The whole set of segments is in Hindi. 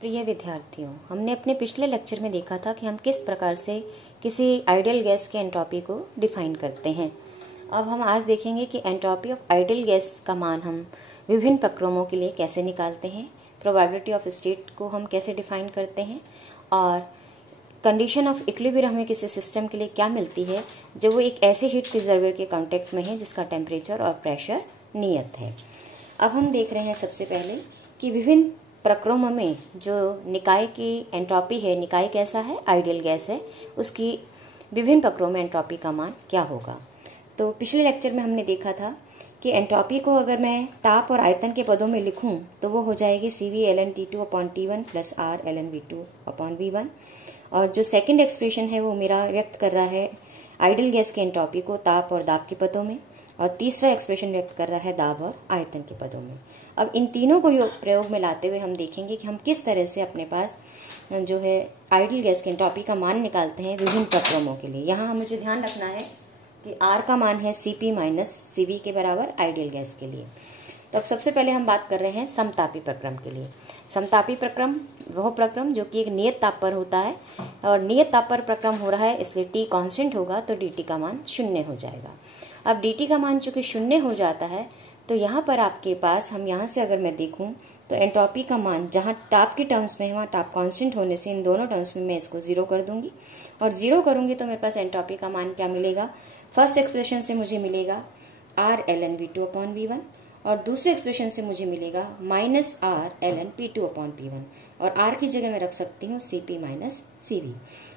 प्रिय विद्यार्थियों, हमने अपने पिछले लेक्चर में देखा था कि हम किस प्रकार से किसी आइडियल गैस के एंट्रोपी को डिफाइन करते हैं। अब हम आज देखेंगे कि एंट्रोपी ऑफ आइडियल गैस का मान हम विभिन्न प्रक्रमों के लिए कैसे निकालते हैं, प्रोबेबिलिटी ऑफ स्टेट को हम कैसे डिफाइन करते हैं और कंडीशन ऑफ इक्विलिब्रियम हमें किसी सिस्टम के लिए क्या मिलती है जब वो एक ऐसे हीट प्रिजर्वर के कांटेक्ट में है जिसका टेम्परेचर और प्रेशर नियत है। अब हम देख रहे हैं सबसे पहले कि विभिन्न प्रक्रमों में जो निकाय की एंट्रोपी है, निकाय कैसा है, आइडियल गैस है, उसकी विभिन्न प्रक्रमों में एंट्रोपी का मान क्या होगा। तो पिछले लेक्चर में हमने देखा था कि एंट्रोपी को अगर मैं ताप और आयतन के पदों में लिखूं तो वो हो जाएगी CV ln T2/T1 plus R ln V2/V1। और जो सेकंड एक्सप्रेशन है वो मेरा व्यक्त कर रहा है आइडियल गैस की एंट्रोपी को ताप और दाब के पदों में, और तीसरा एक्सप्रेशन व्यक्त कर रहा है दाब और आयतन के पदों में। अब इन तीनों को प्रयोग में लाते हुए हम देखेंगे कि हम किस तरह से अपने पास जो है आइडियल गैस की एंट्रोपी का मान निकालते हैं विभिन्न प्रक्रमों के लिए। यहाँ मुझे ध्यान रखना है कि R का मान है Cp माइनस CV के बराबर आइडियल गैस के लिए। तो अब सबसे पहले हम बात कर रहे हैं समतापी प्रक्रम के लिए। समतापी प्रक्रम वह प्रक्रम जो कि एक नियत ताप पर होता है, और नियत ताप पर प्रक्रम हो रहा है इसलिए T कांस्टेंट होगा तो dt का मान 0 हो जाएगा। अब dt का मान चूंकि 0 हो जाता है तो यहाँ पर आपके पास, हम यहाँ से अगर मैं देखूँ तो एंट्रोपी का मान जहाँ ताप की टर्म्स में है वहाँ ताप कांस्टेंट होने से इन दोनों टर्म्स में मैं इसको 0 कर दूंगी, और 0 करूंगी तो मेरे पास एंट्रोपी का मान क्या मिलेगा। फर्स्ट एक्सप्रेशन से मुझे मिलेगा R ln V2/V1 और दूसरे एक्सप्रेशन से मुझे मिलेगा माइनस R ln P2/P1, और R की जगह मैं रख सकती हूँ Cp माइनस CV।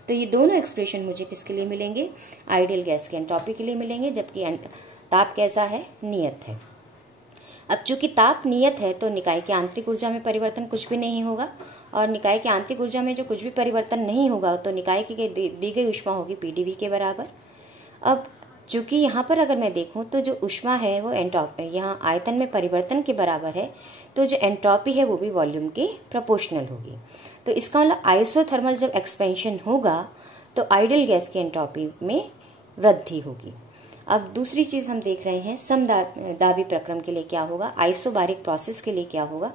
तो ये दोनों एक्सप्रेशन मुझे किसके लिए मिलेंगे, आइडियल गैस के एंट्रोपी के लिए मिलेंगे, जबकि ताप कैसा है, नियत है। अब चूंकि ताप नियत है तो निकाय की आंतरिक ऊर्जा में परिवर्तन कुछ भी नहीं होगा, और निकाय की आंतरिक ऊर्जा में जो कुछ भी परिवर्तन नहीं होगा तो निकाय की दी गई ऊष्मा होगी PdV के बराबर। अब चूंकि यहाँ पर अगर मैं देखूँ तो जो ऊष्मा है वो एंट्रोपी यहाँ आयतन में परिवर्तन के बराबर है, तो जो एंट्रोपी है वो भी वॉल्यूम के प्रोपोर्शनल होगी। तो इसका मतलब आइसोथर्मल जब एक्सपेंशन होगा तो आइडियल गैस की एंट्रोपी में वृद्धि होगी। अब दूसरी चीज हम देख रहे हैं समदाबी प्रक्रम के लिए क्या होगा, आइसोबारिक प्रोसेस के लिए क्या होगा।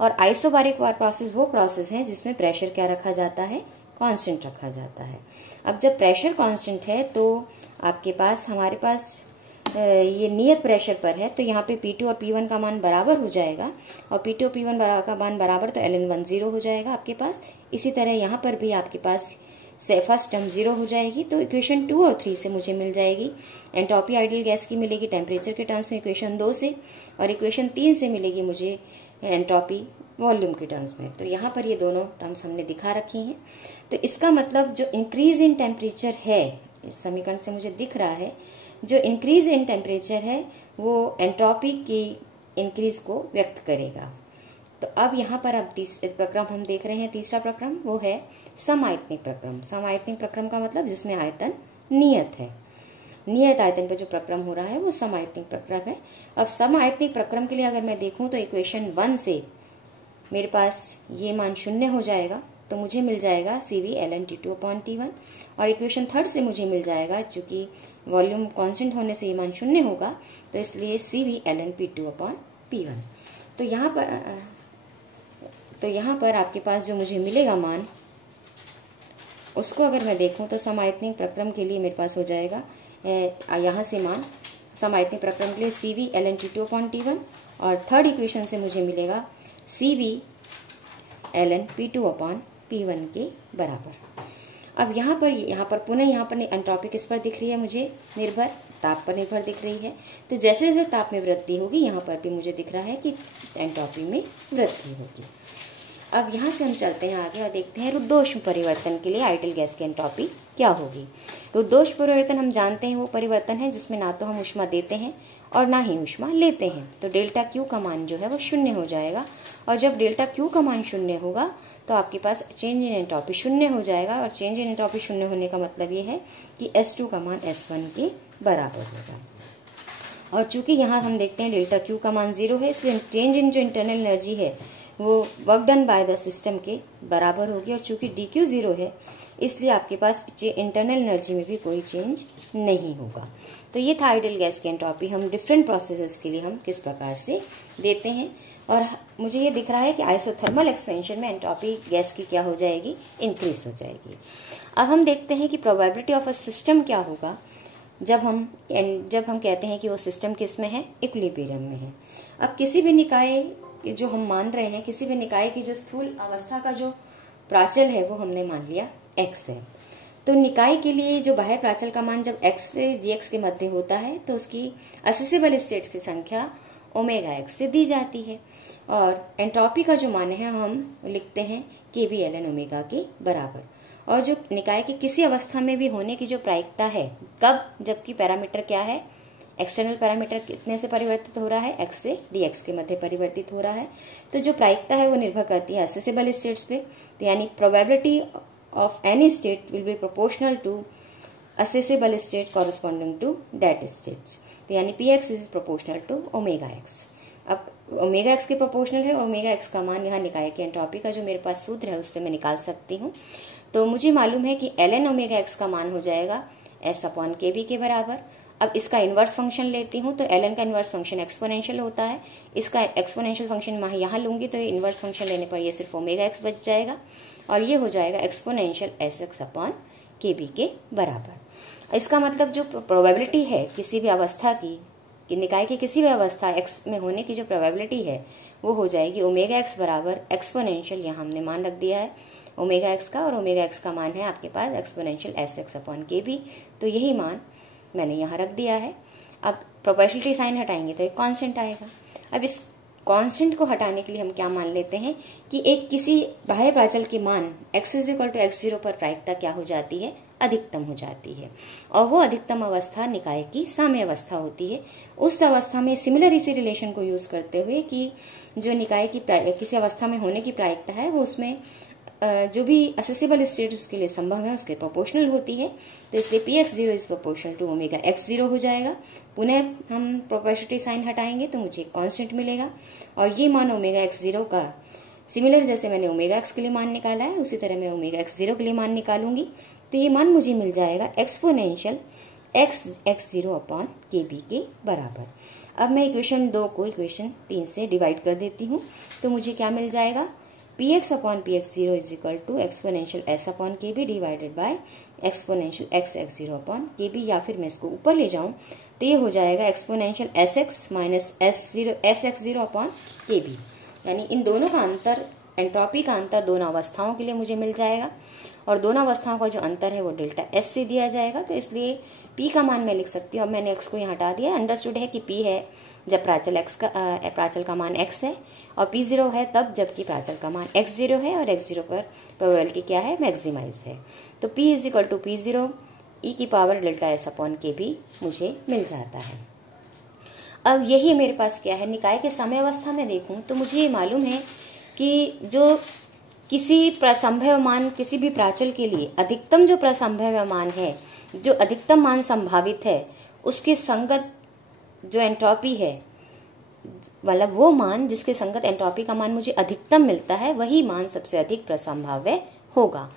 और आइसोबारिक प्रोसेस वो प्रोसेस है जिसमें प्रेशर क्या रखा जाता है, कांस्टेंट रखा जाता है। अब जब प्रेशर कांस्टेंट है तो आपके पास, हमारे पास ये नियत प्रेशर पर है तो यहाँ पे P2 और P1 का मान बराबर हो जाएगा, और P2 और P1 का मान बराबर तो ln1 0 हो जाएगा आपके पास। इसी तरह यहाँ पर भी आपके पास से फर्स्ट टर्म 0 हो जाएगी, तो इक्वेशन 2 और 3 से मुझे मिल जाएगी एंट्रोपी आइडियल गैस की मिलेगी टेम्परेचर के टर्म्स में इक्वेशन 2 से, और इक्वेशन 3 से मिलेगी मुझे एंट्रोपी वॉल्यूम के टर्म्स में। तो यहाँ पर ये दोनों टर्म्स हमने दिखा रखी हैं। तो इसका मतलब जो इंक्रीज इन टेम्परेचर है, इस समीकरण से मुझे दिख रहा है जो इंक्रीज इन टेम्परेचर है वो एंट्रोपी की इंक्रीज को व्यक्त करेगा। तो अब यहाँ पर अब तीसरे प्रक्रम हम देख रहे हैं, तीसरा प्रक्रम वो है समायतनिक प्रक्रम। समायतनिक प्रक्रम का मतलब जिसमें आयतन नियत है, नियत आयतन पर जो प्रक्रम हो रहा है वो समायतनिक प्रक्रम है। अब समायतनिक प्रक्रम के लिए अगर मैं देखूं तो इक्वेशन 1 से मेरे पास ये मान 0 हो जाएगा, तो मुझे मिल जाएगा CV ln T2/T1, और इक्वेशन 3 से मुझे मिल जाएगा, चूंकि वॉल्यूम कांस्टेंट होने से ये मान 0 होगा तो इसलिए CV ln P2/P1। तो यहाँ पर आपके पास जो मुझे मिलेगा मान, उसको अगर मैं देखूं तो समायतनिक प्रक्रम के लिए मेरे पास हो जाएगा यहाँ से मान समायतनिक प्रक्रम के लिए CV ln T2/T1, और थर्ड इक्वेशन से मुझे मिलेगा CV ln P2/P1 के बराबर। अब यहाँ पर पुनः यहाँ पर एंट्रोपी किस पर दिख रही है, मुझे निर्भर ताप पर निर्भर दिख रही है। तो जैसे जैसे ताप में वृद्धि होगी यहाँ पर भी मुझे दिख रहा है कि एंट्रोपी में वृद्धि होगी। अब यहाँ से हम चलते हैं आगे और देखते हैं रुद्धोष्म परिवर्तन के लिए आइडियल गैस की एंट्रोपी क्या होगी। रुद्धोष्म परिवर्तन हम जानते हैं वो परिवर्तन है जिसमें ना तो हम ऊष्मा देते हैं और ना ही ऊष्मा लेते हैं। तो डेल्टा Q का मान जो है वो 0 हो जाएगा, और जब डेल्टा Q का मान 0 होगा तो आपके पास चेंज इन एंट्रोपी 0 हो जाएगा, और चेंज इन एंट्रोपी 0 होने का मतलब ये है कि S2 का मान S1 के बराबर होगा। और चूंकि यहाँ हम देखते हैं डेल्टा Q का मान 0 है, इसलिए चेंज इन जो इंटरनल एनर्जी है वो work done by the system के बराबर होगी, और चूंकि dq 0 है इसलिए आपके पास इंटरनल एनर्जी में भी कोई चेंज नहीं होगा। तो ये था आइडियल गैस की एंट्रोपी। हम डिफरेंट प्रोसेसेस के लिए हम किस प्रकार से देते हैं। और मुझे ये दिख रहा है कि आइसोथर्मल एक्सपेंशन में एंट्रोपी गैस की क्या हो जाएगी, इंक्रीज हो जाएगी। अब हम देखते हैं कि प्रोबेबिलिटी ऑफ अ सिस्टम क्या होगा जब हम कहते हैं कि वो सिस्टम किस में है, इक्विलिब्रियम में है। अब किसी भी निकाय जो हम मान रहे हैं, किसी भी निकाय की जो स्थूल अवस्था का जो प्राचल है वो हमने मान लिया x है। तो निकाय के लिए जो बाह्य प्राचल का मान जब x से dx के मध्य होता है तो उसकी असेसिबल स्टेट्स की संख्या ओमेगा x से दी जाती है, और एंट्रोपी का जो मान है हम लिखते हैं kb ln ओमेगा के बराबर। और जो निकाय की किसी अवस्था में भी होने की जो प्रायिकता है, कब, जबकि पैरामीटर क्या है, एक्सटर्नल पैरामीटर कितने से परिवर्तित हो रहा है, x से dx के मध्य परिवर्तित हो रहा है। तो जो प्रायिकता है वो निर्भर करती है असेसिबल स्टेट्स पे। तो यानी probability of any state will be proportional to accessible state corresponding to that states. तो यानी px is proportional to omega x। अब ओमेगा x के प्रोपोर्शनल है, ओमेगा x का मान यहाँ निकाय की एंट्रोपी का जो मेरे पास सूत्र है उससे मैं निकाल सकती हूँ। तो मुझे मालूम है कि ln ओमेगा x का मान हो जाएगा s अपॉन kb के बराबर। अब इसका इन्वर्स फंक्शन लेती हूँ तो ln का इन्वर्स फंक्शन एक्सपोनेंशियल होता है, इसका एक्सपोनेंशियल फंक्शन मैं यहाँ लूंगी तो इन्वर्स फंक्शन लेने पर ये सिर्फ ओमेगा x बच जाएगा, और ये हो जाएगा एक्सपोनेंशियल sx अपॉन kb के बराबर। इसका मतलब जो प्रोबेबिलिटी है किसी भी अवस्था की, कि निकाय की किसी भी अवस्था x में होने की जो प्रोबेबिलिटी है वो हो जाएगी ओमेगा x बराबर एक्सपोनेंशियल, यहाँ हमने मान रख दिया है ओमेगा x का, और ओमेगा x का मान है आपके पास एक्सपोनेंशियल sx अपॉन kb। तो यही मान मैंने यहाँ रख दिया है। अब प्रोबेबिलिटी साइन हटाएंगे तो एक कांस्टेंट आएगा। अब इस कांस्टेंट को हटाने के लिए हम क्या मान लेते हैं कि एक किसी बाह्य प्राचल के मान x = x0 पर प्रायिकता क्या हो जाती है, अधिकतम हो जाती है, और वो अधिकतम अवस्था निकाय की साम्य अवस्था होती है। उस अवस्था में सिमिलर इसी रिलेशन को यूज करते हुए कि जो निकाय की किसी अवस्था में होने की प्रायिकता है वो उसमें जो भी असेसिबल स्टेट उसके लिए संभव है उसके प्रोपोर्शनल होती है। तो इसलिए px0 is proportional to omega x0 हो जाएगा। पुनः हम प्रोपोर्शनलिटी साइन हटाएंगे तो मुझे कांस्टेंट मिलेगा, और ये मान ओमेगा x0 का सिमिलर जैसे मैंने ओमेगा x के लिए मान निकाला है उसी तरह मैं ओमेगा x0 के लिए मान निकालूंगी। तो ये मान मुझे मिल जाएगा एक्सपोनेंशियल x0 अपॉन kb के बराबर। अब मैं इक्वेशन 2 को इक्वेशन 3 से डिवाइड कर देती हूँ तो मुझे क्या मिल जाएगा, px upon px0 is equal to exponential s upon kb divided by exponential x0 upon kb, या फिर मैं इसको ऊपर ले जाऊं तो ये हो जाएगा exponential sx minus sx0 upon kb। यानी इन दोनों का अंतर, एंट्रोपी का अंतर दोनों अवस्थाओं के लिए मुझे मिल जाएगा, और दोनों अवस्थाओं का जो अंतर है वो डेल्टा s से दिया जाएगा। तो इसलिए p का मान मैं लिख सकती हूँ। अब मैंने x को यहाँ हटा दिया। अंडरस्टूड है कि p है जब प्राचल का मान x है, और p0 है तब जबकि प्राचल का मान x0 है, और x0 पर प्रोबेबिलिटी क्या है, मैक्सिमाइज है। तो p = p0 e की power delta s upon kb मुझे मिल जाता है। अब यही मेरे पास क्या है, निकाय के समय अवस्था में देखूं तो मुझे ये मालूम है कि जो किसी प्रसंभव मान, किसी भी प्राचल के लिए अधिकतम जो प्रसंभव मान है, जो अधिकतम मान संभावित है, उसके संगत जो एंट्रोपी है, मतलब वो मान जिसके संगत एंट्रोपी का मान मुझे अधिकतम मिलता है वही मान सबसे अधिक प्रसंभाव्य होगा।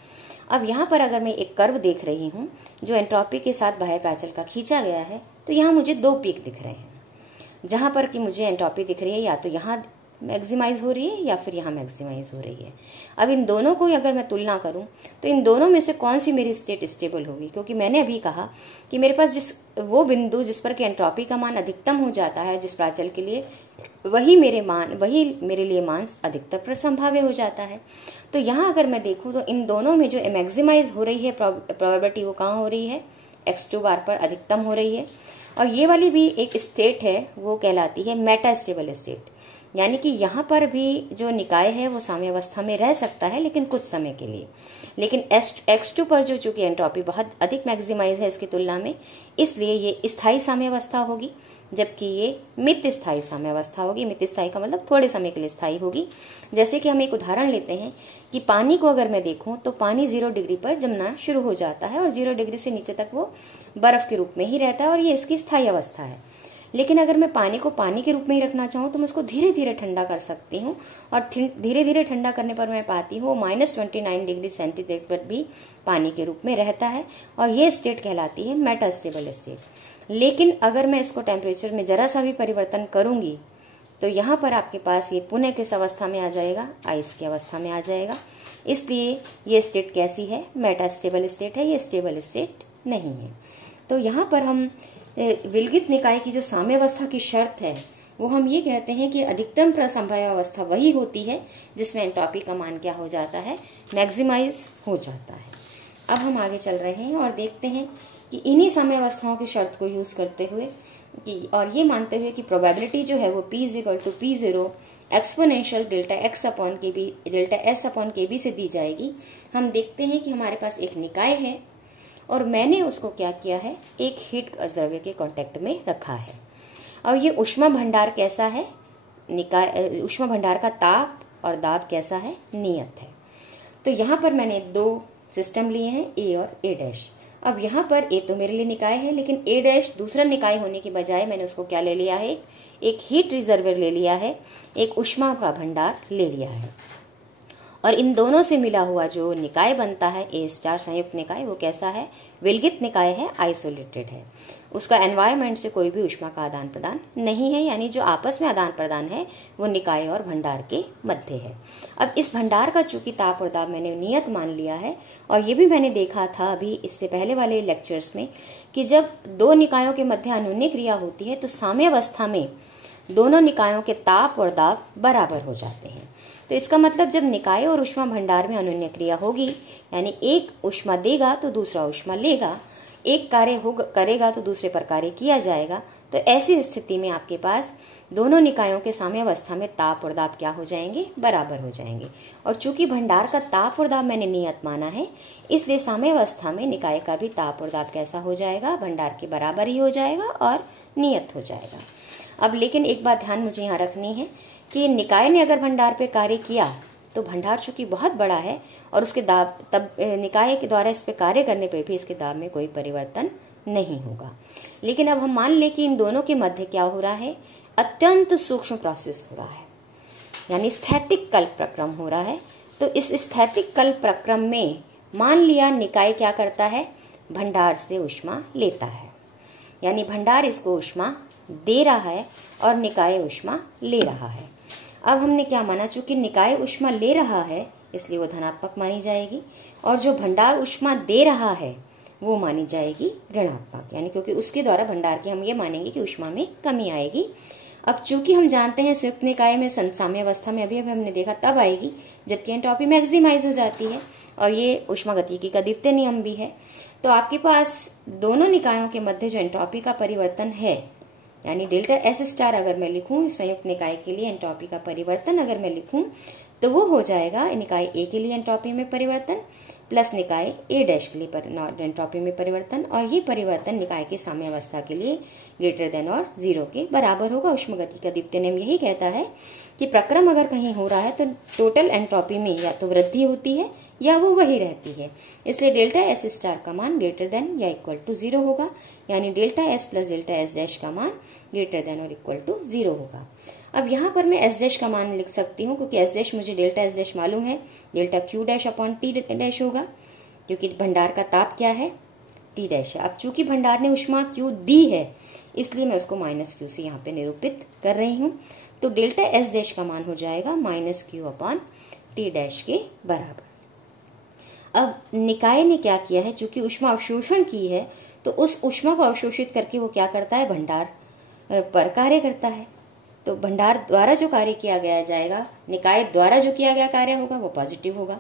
अब यहाँ पर अगर मैं एक कर्व देख रही हूँ जो एंट्रोपी के साथ बाह्य प्राचल का खींचा गया है, तो यहाँ मुझे 2 पीक दिख रहे हैं जहाँ पर कि मुझे एंट्रोपी दिख रही है या तो यहाँ मैक्सिमाइज हो रही है या फिर यहाँ मैक्सिमाइज हो रही है। अब इन दोनों को अगर मैं तुलना करूं तो इन दोनों में से कौन सी मेरी स्टेट स्टेबल होगी, क्योंकि मैंने अभी कहा कि मेरे पास वो बिंदु जिस पर कि एंट्रोपी का मान अधिकतम हो जाता है जिस प्राचल के लिए, वही मेरे लिए मान अधिकतर संभाव्य हो जाता है। तो यहाँ अगर मैं देखूँ तो इन दोनों में जो मैक्सिमाइज हो रही है प्रोबेबिलिटी वो कहाँ हो रही है, x2 बार पर अधिकतम हो रही है। और ये वाली भी एक स्टेट है वो कहलाती है मेटा स्टेबल स्टेट, यानी कि यहाँ पर भी जो निकाय है वो साम्य अवस्था में रह सकता है लेकिन कुछ समय के लिए, लेकिन x2 पर जो चूंकि एंट्रोपी बहुत अधिक मैक्सिमाइज है इसकी तुलना में, इसलिए ये स्थायी साम्य अवस्था होगी, जबकि ये मित स्थायी साम्य अवस्था होगी। मित स्थायी का मतलब थोड़े समय के लिए स्थायी होगी। जैसे कि हम एक उदाहरण लेते हैं कि पानी को अगर मैं देखूं तो पानी 0 डिग्री पर जमना शुरू हो जाता है और 0 डिग्री से नीचे तक वो बर्फ के रूप में ही रहता है और ये इसकी स्थायी अवस्था है। लेकिन अगर मैं पानी को पानी के रूप में ही रखना चाहूँ तो मैं उसको धीरे धीरे ठंडा कर सकती हूँ, और धीरे धीरे ठंडा करने पर मैं पाती हूँ -29 डिग्री सेंटीग्रेड पर भी पानी के रूप में रहता है, और ये स्टेट कहलाती है मेटा स्टेबल स्टेट। लेकिन अगर मैं इसको टेम्परेचर में जरा सा भी परिवर्तन करूंगी तो यहाँ पर आपके पास ये पुनः किस अवस्था में आ जाएगा, आइस की अवस्था में आ जाएगा। इसलिए ये स्टेट कैसी है, मेटास्टेबल स्टेट है, ये स्टेबल स्टेट नहीं है। तो यहाँ पर हम विलगित निकाय की जो साम्यावस्था की शर्त है वो हम ये कहते हैं कि अधिकतम प्रसंभाव्य अवस्था वही होती है जिसमें एंट्रोपी का मान क्या हो जाता है, मैक्सिमाइज हो जाता है। अब हम आगे चल रहे हैं और देखते हैं कि इन्हीं साम्यावस्थाओं की शर्त को यूज करते हुए और ये मानते हुए कि प्रोबेबिलिटी जो है वो P = P0 exponential delta S upon KB से दी जाएगी। हम देखते हैं कि हमारे पास एक निकाय है और मैंने उसको क्या किया है, एक हीट रिजर्वोयर के कांटेक्ट में रखा है। और ये ऊष्मा भंडार कैसा है, ऊष्मा भंडार का ताप और दाब कैसा है, नियत है। तो यहाँ पर मैंने दो सिस्टम लिए हैं, A और A'। अब यहाँ पर A तो मेरे लिए निकाय है, लेकिन A' दूसरा निकाय होने के बजाय मैंने उसको क्या ले लिया है, एक हीट रिजर्वोयर ले लिया है, एक ऊष्मा का भंडार ले लिया है। और इन दोनों से मिला हुआ जो निकाय बनता है A' संयुक्त निकाय, वो कैसा है, विलगित निकाय है, आइसोलेटेड है। उसका एनवायरनमेंट से कोई भी ऊष्मा का आदान प्रदान नहीं है, यानी जो आपस में आदान प्रदान है वो निकाय और भंडार के मध्य है। अब इस भंडार का चूंकि ताप और दाब मैंने नियत मान लिया है, और ये भी मैंने देखा था अभी इससे पहले वाले लेक्चर्स में कि जब दो निकायों के मध्य अनुन्य क्रिया होती है तो साम्यावस्था में दोनों निकायों के ताप और दाब बराबर हो जाते हैं। तो इसका मतलब जब निकाय और ऊष्मा भंडार में अनुन्य क्रिया होगी, यानी एक ऊष्मा देगा तो दूसरा ऊष्मा लेगा, एक कार्य करेगा तो दूसरे पर कार्य किया जाएगा, तो ऐसी स्थिति में आपके पास दोनों निकायों के साम्यावस्था में ताप और दाब क्या हो जाएंगे, बराबर हो जाएंगे। और चूंकि भंडार का ताप और दाब मैंने नियत माना है, इसलिए साम्यावस्था में निकाय का भी ताप और दाब कैसा हो जाएगा, भंडार के बराबर ही हो जाएगा और नियत हो जाएगा। अब लेकिन एक बात ध्यान मुझे यहाँ रखनी है कि निकाय ने अगर भंडार पे कार्य किया तो भंडार चूंकि बहुत बड़ा है और उसके दाब तब निकाय के द्वारा इस पे कार्य करने पे भी इसके दाब में कोई परिवर्तन नहीं होगा। लेकिन अब हम मान लें कि इन दोनों के मध्य क्या हो रहा है, अत्यंत सूक्ष्म प्रोसेस हो रहा है, यानी स्थैतिक कल्प प्रक्रम हो रहा है। तो इस स्थैतिक कल्प प्रक्रम में मान लिया निकाय क्या करता है, भंडार से ऊष्मा लेता है, यानी भंडार इसको ऊष्मा दे रहा है और निकाय ऊष्मा ले रहा है। अब हमने क्या माना, चूंकि निकाय ऊष्मा ले रहा है इसलिए वो धनात्मक मानी जाएगी, और जो भंडार ऊष्मा दे रहा है वो मानी जाएगी ऋणात्मक, यानी क्योंकि उसके द्वारा भंडार की हम ये मानेंगे कि ऊष्मा में कमी आएगी। अब चूंकि हम जानते हैं संयुक्त निकाय में साम्यावस्था में अभी हमने देखा तब आएगी जबकि एंट्रोपी मैक्सिमाइज हो जाती है, और ये ऊष्मागतिकी का द्वितीय नियम भी है। तो आपके पास दोनों निकायों के मध्य जो एंट्रोपी का परिवर्तन है, यानी डेल्टा S' अगर मैं लिखूं संयुक्त निकाय के लिए एंट्रोपी का परिवर्तन अगर मैं लिखूं तो वो हो जाएगा निकाय A के लिए एंट्रोपी में परिवर्तन प्लस निकाय A' के लिए एंट्रोपी में परिवर्तन, और ये परिवर्तन निकाय की साम्यावस्था के लिए ग्रेटर देन और 0 के बराबर होगा। ऊष्मागतिकी का द्वितीय नियम यही कहता है कि प्रक्रम अगर कहीं हो रहा है तो टोटल एंट्रोपी में या तो वृद्धि होती है या वो वही रहती है, इसलिए डेल्टा S' का मान ग्रेटर देन या इक्वल टू 0 होगा, यानी delta S plus delta S' का मान ग्रेटर देन और इक्वल टू 0 होगा। अब यहाँ पर मैं S' का मान लिख सकती हूँ क्योंकि S' मुझे डेल्टा S' मालूम है, डेल्टा Q' अपॉन T' होगा, क्योंकि भंडार का ताप क्या है, T'। अब चूंकि भंडार ने ऊष्मा Q दी है इसलिए मैं उसको माइनस Q से यहाँ पे निरूपित कर रही हूँ। तो डेल्टा S' का मान हो जाएगा माइनस Q अपॉन T' के बराबर। अब निकाय ने क्या किया है, चूंकि ऊष्मा अवशोषण की है तो उस ऊष्मा को अवशोषित करके वो क्या करता है, भंडार पर कार्य करता है। तो भंडार द्वारा जो कार्य किया गया जाएगा, निकाय द्वारा जो किया गया कार्य होगा वो पॉजिटिव होगा,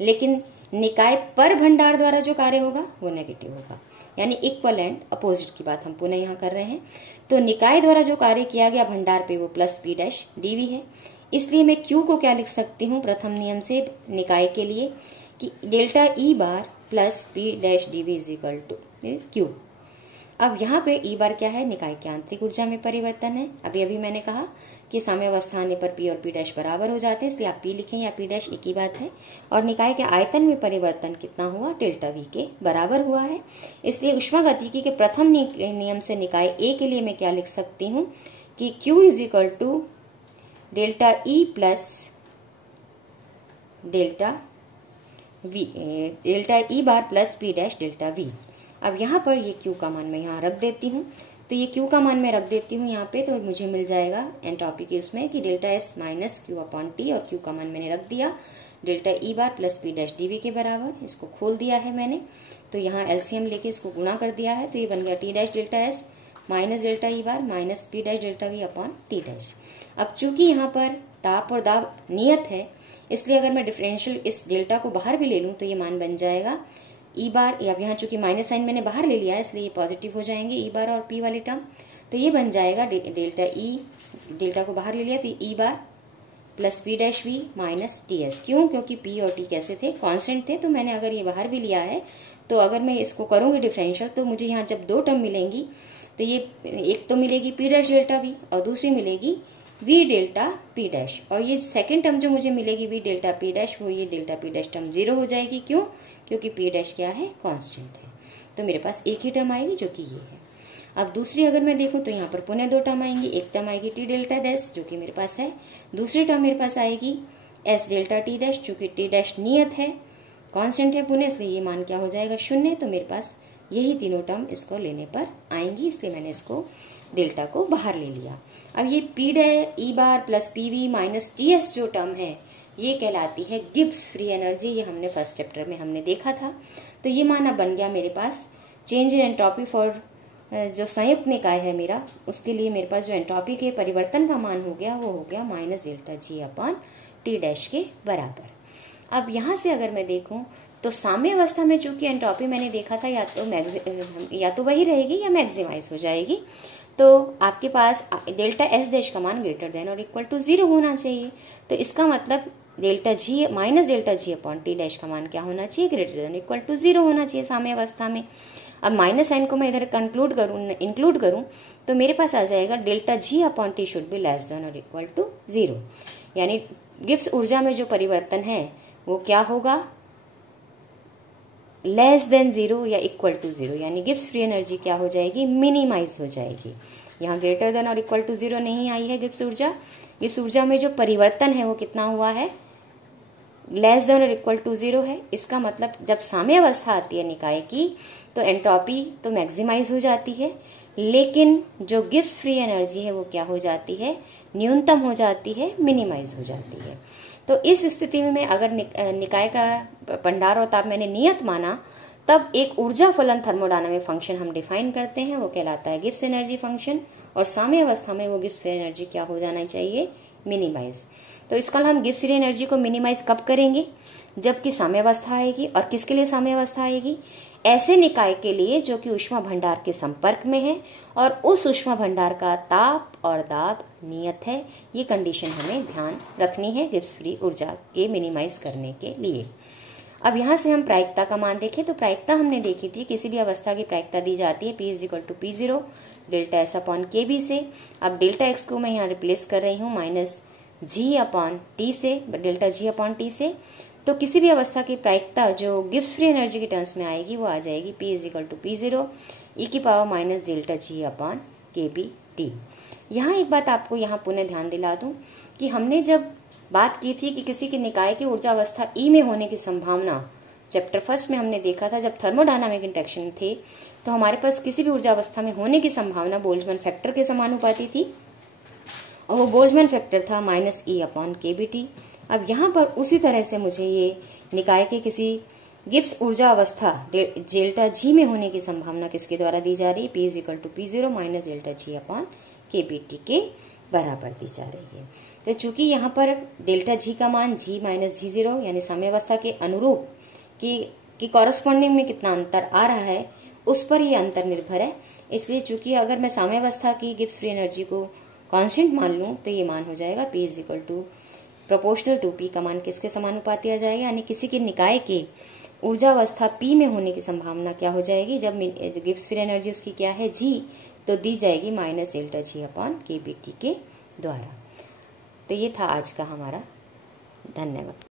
लेकिन निकाय पर भंडार द्वारा जो कार्य होगा वो नेगेटिव होगा, यानी इक्वल एंड अपोजिट की बात हम पुनः यहाँ कर रहे हैं। तो निकाय द्वारा जो कार्य किया गया भंडार पे वो प्लस P' dV है, इसलिए मैं Q को क्या लिख सकती हूँ प्रथम नियम से निकाय के लिए कि delta E bar plus P' dV is equal to Q। अब यहाँ पे E बार क्या है, निकाय की आंतरिक ऊर्जा में परिवर्तन है। अभी अभी मैंने कहा कि साम्यावस्था आने पर P और P' बराबर हो जाते हैं, इसलिए आप P लिखें या P' एक ही बात है। और निकाय के आयतन में परिवर्तन कितना हुआ, डेल्टा V के बराबर हुआ है। इसलिए ऊष्मागतिकी के प्रथम नियम से निकाय A के लिए मैं क्या लिख सकती हूँ कि Q is equal to delta E plus delta E bar plus P' delta V। अब यहाँ पर ये Q का मान मैं यहाँ रख देती हूँ, तो ये Q का मान मैं रख देती हूँ यहाँ पे, तो मुझे मिल जाएगा एंट्रोपी के उसमें कि delta S minus Q upon T, और Q का मान मैंने रख दिया delta E bar plus P dash dV के बराबर। इसको खोल दिया है मैंने, तो यहाँ एलसीएम लेके इसको गुणा कर दिया है, तो ये बन गया T dash delta S minus delta E bar minus P dash delta V upon T dash. अब चूंकि यहाँ पर ताप और दाब नियत है, इसलिए अगर मैं डिफरेंशियल इस डेल्टा को बाहर भी ले लूँ तो ये मान बन जाएगा E बार, या यहाँ चूंकि माइनस साइन मैंने बाहर ले लिया है इसलिए ये पॉजिटिव हो जाएंगे E बार और P वाली टर्म, तो ये बन जाएगा डेल्टा E, डेल्टा को बाहर ले लिया तो E bar plus P dash V minus TS। क्यों? क्योंकि P और T कैसे थे? कांस्टेंट थे। तो मैंने अगर ये बाहर भी लिया है, तो अगर मैं इसको करूंगी डिफरेंशियल, तो मुझे यहाँ जब दो टर्म मिलेंगी तो ये एक तो मिलेगी P डैश डेल्टा V और दूसरी मिलेगी V डेल्टा P डैश, और ये सेकेंड टर्म जो मुझे मिलेगी V डेल्टा P डैश, वो ये डेल्टा P डैश टर्म 0 हो जाएगी। क्यों? क्योंकि P डैश क्या है? कांस्टेंट है। तो मेरे पास एक ही टर्म आएगी जो कि ये है। अब दूसरी अगर मैं देखूं तो यहाँ पर पुनः दो टर्म आएंगी। एक टर्म आएगी T डेल्टा डैश जो कि मेरे पास है, दूसरी टर्म मेरे पास आएगी S डेल्टा T डैश, चूंकि T डैश नियत है, कांस्टेंट है पुनः, इसलिए ये मान क्या हो जाएगा? 0। तो मेरे पास यही तीनों टर्म इसको लेने पर आएंगी, इसलिए मैंने इसको डेल्टा को बाहर ले लिया। अब ये P day E bar plus PV minus TS जो टर्म है, ये कहलाती है गिब्स फ्री एनर्जी। ये हमने फर्स्ट चैप्टर में हमने देखा था। तो ये मान अब बन गया मेरे पास चेंज इन एंट्रोपी फॉर जो संयुक्त निकाय है मेरा, उसके लिए मेरे पास जो एंट्रोपी के परिवर्तन का मान हो गया वो हो गया minus delta G upon T dash के बराबर। अब यहाँ से अगर मैं देखूं तो साम्य अवस्था में चूंकि एंट्रोपी मैंने देखा था या तो वही रहेगी या मैक्सिमाइज हो जाएगी, तो आपके पास डेल्टा S डैश का मान ग्रेटर देन और इक्वल टू 0 होना चाहिए। तो इसका मतलब delta G minus delta G upon T dash का मान क्या होना चाहिए? ग्रेटर देन इक्वल टू 0 होना चाहिए साम्य अवस्था में। अब माइनस साइन को मैं इधर इंक्लूड करूं तो मेरे पास आ जाएगा delta G upon T should be less than और इक्वल टू 0, यानी गिब्स ऊर्जा में जो परिवर्तन है वो क्या होगा? लेस देन 0 या इक्वल टू 0, यानी गिब्स फ्री एनर्जी क्या हो जाएगी? मिनिमाइज हो जाएगी। यहाँ ग्रेटर देन और इक्वल टू 0 नहीं आई है गिब्स ऊर्जा। गिब्स ऊर्जा में जो परिवर्तन है वो कितना हुआ है? लेस देन और इक्वल टू 0 है। इसका मतलब जब साम्य अवस्था आती है निकाय की तो एंट्रोपी तो मैक्सिमाइज हो जाती है, लेकिन जो गिब्स फ्री एनर्जी है वो क्या हो जाती है? न्यूनतम हो जाती है, मिनिमाइज हो जाती है। तो इस स्थिति में अगर निकाय का भंडार और ताप मैंने नियत माना, तब एक ऊर्जा फलन थर्मोडायनामिक फंक्शन हम डिफाइन करते हैं, वो कहलाता है गिब्स एनर्जी फंक्शन, और साम्य अवस्था में वो गिब्स फ्री एनर्जी क्या हो जाना चाहिए? मिनिमाइज। तो इसका हम गिब्स फ्री एनर्जी को मिनिमाइज कब करेंगे? जबकि साम्य अवस्था आएगी। और किसके लिए साम्य अवस्था आएगी? ऐसे निकाय के लिए जो कि ऊष्मा भंडार के संपर्क में है और उस ऊष्मा भंडार का ताप और दाब नियत है। ये कंडीशन हमें ध्यान रखनी है गिब्स फ्री ऊर्जा के मिनिमाइज करने के लिए। अब यहाँ से हम प्रायिकता का मान देखें तो प्रायिकता हमने देखी थी, किसी भी अवस्था की प्रायिकता दी जाती है P is equal to P0 delta S upon KB से। अब डेल्टा X को मैं यहाँ रिप्लेस कर रही हूँ माइनस G अपॉन T से, डेल्टा G अपॉन T से। तो किसी भी अवस्था की प्रायिकता जो गिब्स फ्री एनर्जी के टर्म्स में आएगी वो आ जाएगी P is equal to P0 e की power minus delta G upon KB/T। यहाँ एक बात आपको यहाँ पुनः ध्यान दिला दूं कि हमने जब बात की थी कि किसी के निकाय की ऊर्जा अवस्था E में होने की संभावना, चैप्टर फर्स्ट में हमने देखा था जब थर्मोडायनामिक इंटरेक्शन थे, तो हमारे पास किसी भी ऊर्जा अवस्था में होने की संभावना बोल्ट्जमैन फैक्टर के समानुपाती थी, और वो बोल्ट्जमैन फैक्टर था माइनस E अपॉन KB/T। अब यहाँ पर उसी तरह से मुझे ये निकाय के किसी गिब्स ऊर्जा अवस्था डेल्टा G में होने की संभावना किसके द्वारा दी जा रही है? P is equal to P0 minus delta G upon KB/T के बराबर दी जा रही है। तो चूंकि यहाँ पर डेल्टा G का मान G माइनस G0 यानी साम्य अवस्था के अनुरूप की कॉरस्पॉन्डिंग में कितना अंतर आ रहा है उस पर ये अंतर निर्भर है। इसलिए चूंकि अगर मैं साम्य अवस्था की गिब्स फ्री एनर्जी को कांस्टेंट मान लूं तो ये मान हो जाएगा P is equal to proportional to P का मान किसके समानुपाती आ जाएगा, यानी किसी के निकाय के ऊर्जा अवस्था P में होने की संभावना क्या हो जाएगी? जब गिब्स फ्री एनर्जी उसकी क्या है? G, तो दी जाएगी minus delta G upon KB/T के द्वारा। तो ये था आज का हमारा। धन्यवाद।